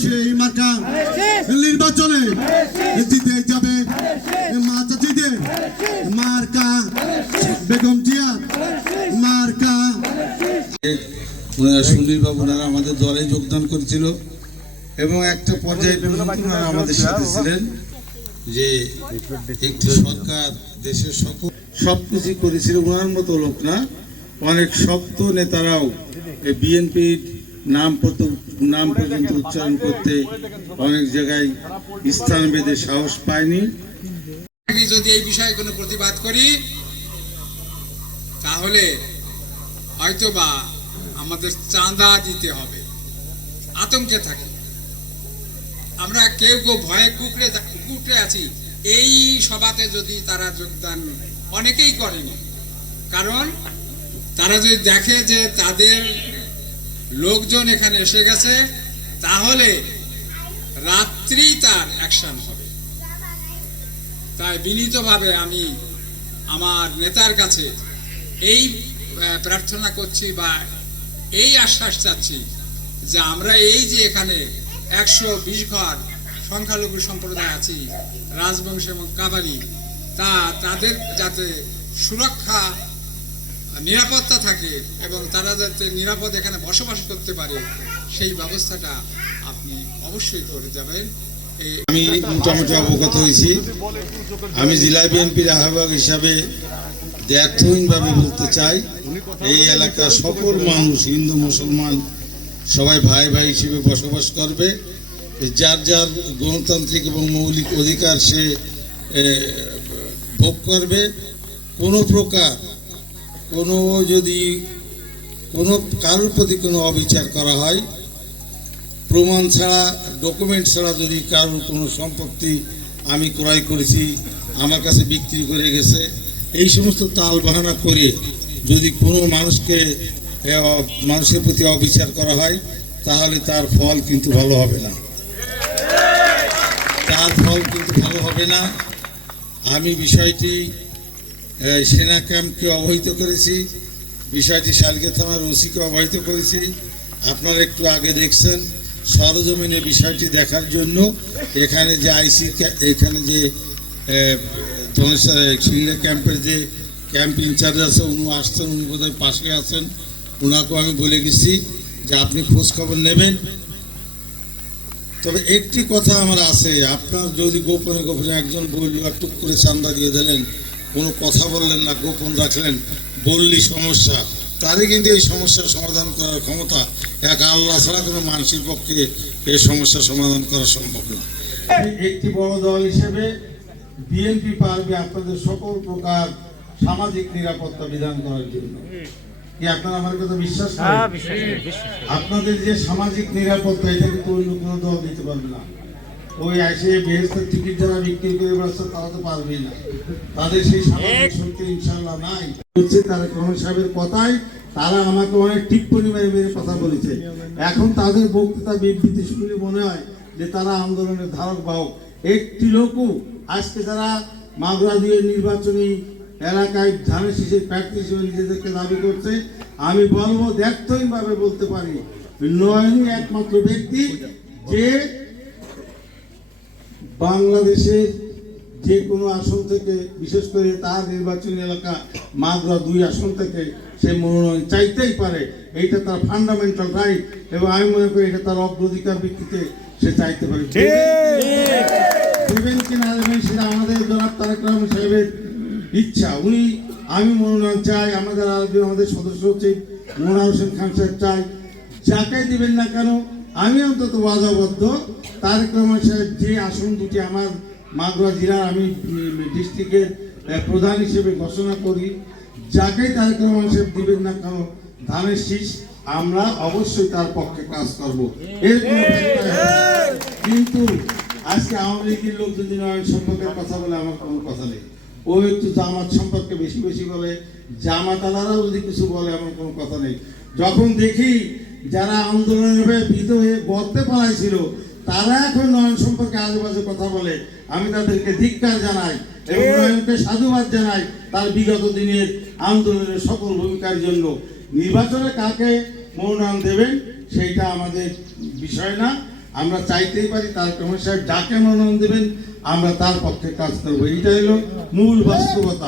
সেই মার্কা নির্বাচনে জিতে যাবে মা চাচিদের। মার্কা বেগম জিয়া। মার্কা সুনীল বাবু ওনারা আমাদের দলে যোগদান করেছিল এবং একটা পর্যায়ে আমাদের সাথে ছিলেন যে একটি সরকার দেশের সকল সব কিছু করেছিল। ওনার মতো লোক না। অনেক শক্ত নেতারাও বিএনপির নাম নাম পর্যন্ত উচ্চারণ করতে অনেক জায়গায় স্থান বেঁধে সাহস পায়নি। আমি যদি এই বিষয়ে কোনো প্রতিবাদ করি, তাহলে হয়তো বা আমাদের চাঁদা দিতে হবে। আতঙ্কে থাকি। আমরা কেউ কেউ ভয়ে কুকড়ে কুকড়ে আছি। এই সভাতে যদি তারা যোগদান অনেকেই করেনি, কারণ তারা যদি দেখে যে তাদের লোকজন এখানে এসে গেছে, তাহলে রাত্রি তার অ্যাকশন হবে। তাই বিনীতভাবে আমি আমার নেতার কাছে এই প্রার্থনা করছি বা এই আশ্বাস চাচ্ছি যে আমরা এই যে এখানে একশো বিশ ঘর সংখ্যালঘু সম্প্রদায় আছি, রাজবংশ এবং কাবারি তা তাদের যাতে সুরক্ষা নিরাপত্তা থাকে এবং তারা যাতে নিরাপদ এখানে বসবাস করতে পারে, সেই ব্যবস্থাটা আপনি অবশ্যই করে যাবেন। আমি মোটামুটি অবগত হয়েছি। আমি জেলা বিএনপির আহ্বায়ক হিসাবে দ্ব্যর্থহীনভাবে বলতে চাই, এই এলাকার সকল মানুষ, হিন্দু, মুসলমান, সবাই ভাই ভাই হিসেবে বসবাস করবে। যার যার গণতান্ত্রিক এবং মৌলিক অধিকার সে ভোগ করবে। কোনো প্রকার কোনো যদি কোনো কারোর প্রতি কোনো অবিচার করা হয়, প্রমাণ ছাড়া ডকুমেন্ট ছাড়া যদি কারোর কোনো সম্পত্তি আমি ক্রয় করেছি, আমার কাছে বিক্রি করে গেছে, এই সমস্ত তাল বাহানা করে যদি কোনো মানুষকে মানুষের প্রতি অবিচার করা হয়, তাহলে তার ফল কিন্তু ভালো হবে না। তার ফল কিন্তু ভালো হবে না। আমি বিষয়টি সেনা ক্যাম্পকে অবহিত করেছি। বিষয়টি শালকে থানার ওসিকে অবহিত করেছি। আপনারা একটু আগে দেখছেন সরজমিনে বিষয়টি দেখার জন্য। এখানে যে আইসি এখানে যে সিংড়া ক্যাম্পের যে ক্যাম্প ইনচার্জ আছে, উনি আসছেন, উনি বোধহয় পাশে আছেন। ওনাকেও আমি বলে গেছি যে আপনি খবর নেবেন। তবে একটি কথা আমার আছে, আপনার যদি গোপনে গোপনে একজন বলল টুক করে চান্দা দিয়ে দিলেন কোনো কথা বললেন না গোপন রাখলেন বললি সমস্যা। তারই কিন্তু এই সমস্যার সমাধান করার ক্ষমতা এক আল্লাহ ছাড়া কোনো মানুষের পক্ষে এই সমস্যার সমাধান করা সম্ভব না। একটি বড় দল হিসেবে বিএনপি পারবে আপনাদের সকল প্রকার সামাজিক নিরাপত্তা বিধান করার জন্য। কি আপনারা আমার কথা বিশ্বাস করেন? আপনাদের যে সামাজিক নিরাপত্তা এটা কিন্তু অন্য কোনো দল দিতে পারবে না। ওই এসে বেহেস্তের টিকিট যারা বিক্রি করে বেড়াচ্ছে তারা তো পারবেই না। তাদের সেই সামাজিক শক্তি ইনশাল্লাহ নাই। হচ্ছে তারা রহমান সাহেবের কথায় তারা আমাকে অনেক টিপ্পনি মেরে মেরে কথা বলেছে। এখন তাদের বক্তৃতা বিবৃতি শুনলে মনে হয় যে তারা আন্দোলনের ধারক বাহক একটি লোকও আজকে তারা মাগুরা দিয়ে নির্বাচনী এলাকায় ধানের শীষের প্রার্থী হিসেবে নিজেদেরকে দাবি করছে আমি বলব দেখতহীনভাবে বলতে পারি। নয়নই একমাত্র ব্যক্তি যে বাংলাদেশের যে কোনো আসন থেকে বিশেষ করে তার নির্বাচনী এলাকা মাগুরা দুই আসন থেকে সে মনোনয়ন চাইতেই পারে। এইটা তার ফান্ডামেন্টাল রাইট এবং আমি মনে করি এটা তার অগ্রাধিকার ভিত্তিতে সে চাইতে পারে। দেবেন কি না দেবেন সেটা আমাদের জনাব তারেক রহমান সাহেবের ইচ্ছা। উনি আমি মনোনয়ন চাই আমাদের আরবি আমাদের সদস্য সচিব মোনার হোসেন খান সাহেব চাই। যাকে দিবেন না কেন আমি অন্তত ওয়াদাবদ্ধ তারেক রহমান সাহেব যে আসন দুটি আমার মাগুরা জেলার আমি ডিস্ট্রিক্টের প্রধান হিসেবে ঘোষণা করি। যাকেই তারেক রহমান সাহেব দিবেন না কেন, ধানের শীষ আমরা অবশ্যই তার পক্ষে কাজ করব। এর। কিন্তু আজকে আওয়ামী লীগের লোক যদি নয় সম্পর্কের কথা বলে, আমার কোনো কথা নেই। ও একটু জামাত সম্পর্কে বেশি বেশি বলে। জামাত আলারাও যদি কিছু বলে, আমার কোনো কথা নেই। যখন দেখি যারা আন্দোলনের হয়ে ভীত হয়ে গর্তে পালাইছিল তারা এখন নয়ন সম্পর্কে আজেবাজে কথা বলে। আমি তাদেরকে ধিক্কার জানাই এবং নয়নকে সাধুবাদ জানাই তার বিগত দিনের আন্দোলনের সকল ভূমিকার জন্য। নির্বাচনে কাকে মনোনয়ন দেবেন সেইটা আমাদের বিষয় না। আমরা চাইতেই পারি তার রহমান সাহেব যাকে মনোনয়ন দেবেন আমরা তার পক্ষে কাজ করব। এইটা হলো মূল বাস্তবতা।